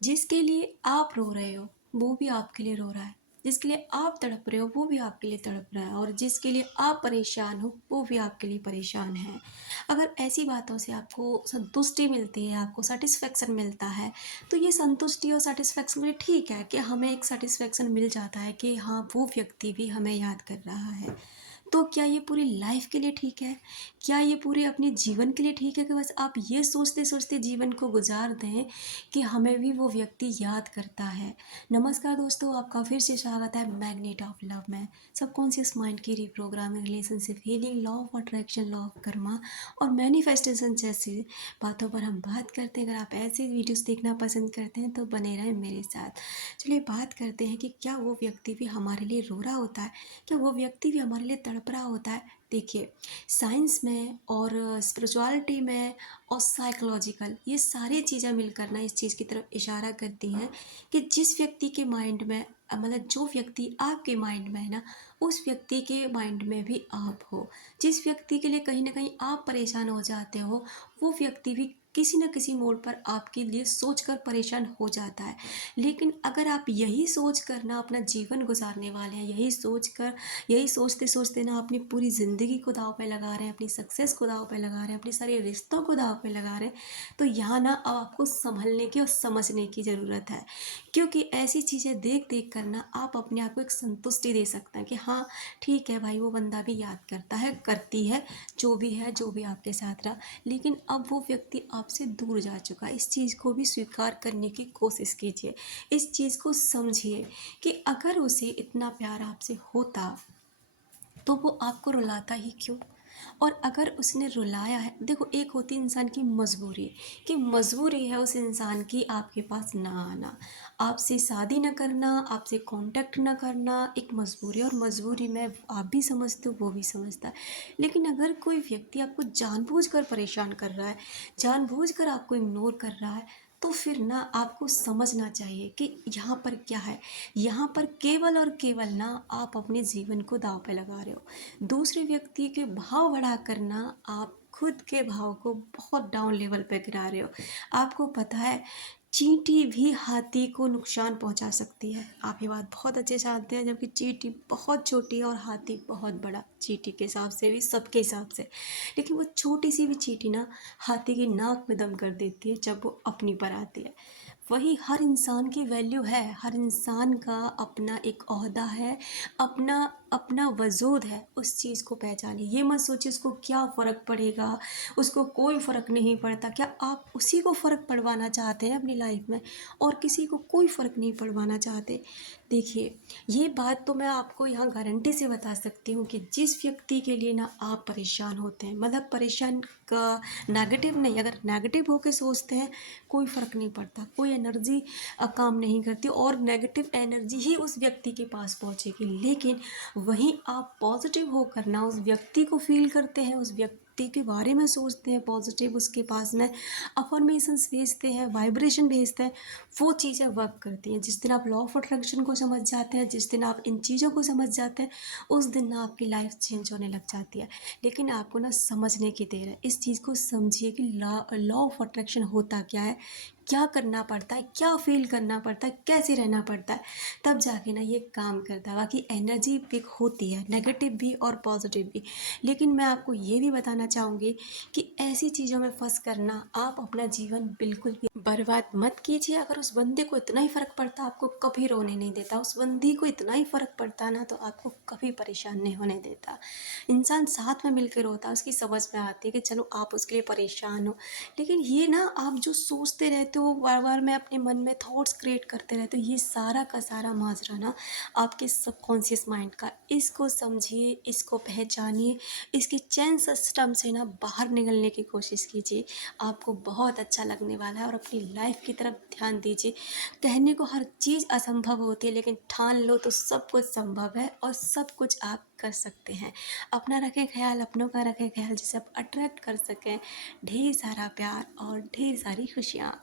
जिसके लिए आप रो रहे हो वो भी आपके लिए रो रहा है, जिसके लिए आप तड़प रहे हो वो भी आपके लिए तड़प रहा है, और जिसके लिए आप परेशान हो वो भी आपके लिए परेशान है। अगर ऐसी बातों से आपको संतुष्टि मिलती है, आपको सेटिस्फेक्शन मिलता है, तो ये संतुष्टि और सेटिस्फेक्शन में ठीक है कि हमें एक सेटिस्फेक्शन मिल जाता है कि हाँ वो व्यक्ति भी हमें याद कर रहा है। तो क्या ये पूरी लाइफ के लिए ठीक है? क्या ये पूरे अपने जीवन के लिए ठीक है कि बस आप ये सोचते सोचते जीवन को गुजार दें कि हमें भी वो व्यक्ति याद करता है? नमस्कार दोस्तों, आपका फिर से स्वागत है मैग्नेट ऑफ लव में। सबकॉन्शियस माइंड की reprogramming, relationship healing, law of attraction, law of Karma और मैनिफेस्टेशन जैसी बातों पर हम बात करते हैं। अगर आप ऐसे वीडियोस देखना पसंद करते हैं तो बने रहें मेरे साथ। चलिए बात करते हैं कि क्या वो व्यक्ति भी हमारे लिए रो रहा होता है? क्या वो व्यक्ति भी हमारे लिए तड़प रहा होता है? देखिए, साइंस में और स्पिरिचुअलिटी में और साइकोलॉजिकल, ये सारी चीज़ें मिलकर ना इस चीज़ की तरफ इशारा करती हैं कि जिस व्यक्ति के माइंड में मतलब जो व्यक्ति आपके माइंड में है ना, उस व्यक्ति के माइंड में भी आप हो। जिस व्यक्ति के लिए कहीं ना कहीं आप परेशान हो जाते हो, वो व्यक्ति भी किसी न किसी मोड़ पर आपके लिए सोचकर परेशान हो जाता है। लेकिन अगर आप यही सोच कर ना अपना जीवन गुजारने वाले हैं, यही सोचते सोचते ना अपनी पूरी ज़िंदगी को दांव पे लगा रहे हैं, अपनी सक्सेस को दांव पे लगा रहे हैं, अपने सारे रिश्तों को दांव पे लगा रहे हैं, तो यहाँ ना अब आपको संभलने की और समझने की ज़रूरत है। क्योंकि ऐसी चीज़ें देख देख कर ना आप अपने आप को एक संतुष्टि दे सकते हैं कि हाँ ठीक है भाई, वो बंदा भी याद करता है, करती है, जो भी आपके साथ रहा। लेकिन अब वो व्यक्ति आपसे दूर जा चुका है। इस चीज़ को भी स्वीकार करने की कोशिश कीजिए, इस चीज़ को समझिए कि अगर उसे इतना प्यार आपसे होता तो वो आपको रुलाता ही क्यों? और अगर उसने रुलाया है, देखो एक होती है इंसान की मजबूरी, कि मजबूरी है उस इंसान की आपके पास ना आना, आपसे शादी ना करना, आपसे कांटेक्ट ना करना, एक मजबूरी। और मजबूरी में आप भी समझते हो, वो भी समझता है। लेकिन अगर कोई व्यक्ति आपको जानबूझकर परेशान कर रहा है, जानबूझकर आपको इग्नोर कर रहा है, तो फिर ना आपको समझना चाहिए कि यहाँ पर क्या है। यहाँ पर केवल और केवल ना आप अपने जीवन को दांव पे लगा रहे हो। दूसरे व्यक्ति के भाव बढ़ाकर ना आप खुद के भाव को बहुत डाउन लेवल पे गिरा रहे हो। आपको पता है, चींटी भी हाथी को नुकसान पहुंचा सकती है। आप ये बात बहुत अच्छे से जानते हैं, जबकि चींटी बहुत छोटी है और हाथी बहुत बड़ा, चींटी के हिसाब से भी, सबके हिसाब से। लेकिन वो छोटी सी भी चींटी ना हाथी की नाक में दम कर देती है जब वो अपनी पर आती है। वही हर इंसान की वैल्यू है, हर इंसान का अपना एक ओहदा है, अपना अपना वजूद है। उस चीज़ को पहचानिए। ये मत सोचिए उसको क्या फ़र्क पड़ेगा, उसको कोई फ़र्क नहीं पड़ता। क्या आप उसी को फ़र्क पड़वाना चाहते हैं अपनी लाइफ में, और किसी को कोई फ़र्क नहीं पड़वाना चाहते? देखिए, ये बात तो मैं आपको यहाँ गारंटी से बता सकती हूँ कि जिस व्यक्ति के लिए ना आप परेशान होते हैं, मतलब परेशान का नेगेटिव नहीं, अगर नेगेटिव होकर सोचते हैं, कोई फ़र्क नहीं पड़ता, कोई एनर्जी काम नहीं करती और नेगेटिव एनर्जी ही उस व्यक्ति के पास पहुंचेगी। लेकिन वहीं आप पॉजिटिव होकर ना उस व्यक्ति को फील करते हैं, उस व्यक्ति के बारे में सोचते हैं पॉजिटिव, उसके पास में अफर्मेशंस भेजते हैं, वाइब्रेशन भेजते हैं, वो चीज़ें वर्क करती हैं। जिस दिन आप लॉ ऑफ अट्रैक्शन को समझ जाते हैं, जिस दिन आप इन चीज़ों को समझ जाते हैं, उस दिन ना आपकी लाइफ चेंज होने लग जाती है। लेकिन आपको ना समझने की देर है। इस चीज़ को समझिए कि लॉ ऑफ अट्रैक्शन होता क्या है, क्या करना पड़ता है, क्या फील करना पड़ता है, कैसे रहना पड़ता है, तब जाके ना ये काम करता है। बाकी एनर्जी पिक होती है, नेगेटिव भी और पॉजिटिव भी। लेकिन मैं आपको ये भी बताना चाहूँगी कि ऐसी चीज़ों में फंस कर ना आप अपना जीवन बिल्कुल भी बर्बाद मत कीजिए। अगर उस बंदे को इतना ही फ़र्क पड़ता, आपको कभी रोने नहीं देता, उस बंदी को इतना ही फ़र्क पड़ता ना, तो आपको कभी परेशान नहीं होने देता। इंसान साथ में मिलकर रोता है, उसकी समझ में आती है कि चलो आप उसके लिए परेशान हो। लेकिन ये ना आप जो सोचते रहते हो बार बार में, अपने मन में थॉट्स क्रिएट करते रहते हो, ये सारा का सारा माजरा ना आपके सबकॉन्शियस माइंड का। इसको समझिए, इसको पहचानिए, इसके चैन सिस्टम से ना बाहर निकलने की कोशिश कीजिए। आपको बहुत अच्छा लगने वाला है। और अपनी लाइफ की तरफ ध्यान दीजिए। कहने को हर चीज़ असंभव होती है, लेकिन ठान लो तो सब कुछ संभव है और सब कुछ आप कर सकते हैं। अपना रखें ख्याल, अपनों का रखें ख्याल, जिसे आप अट्रैक्ट कर सकें ढेर सारा प्यार और ढेर सारी खुशियाँ।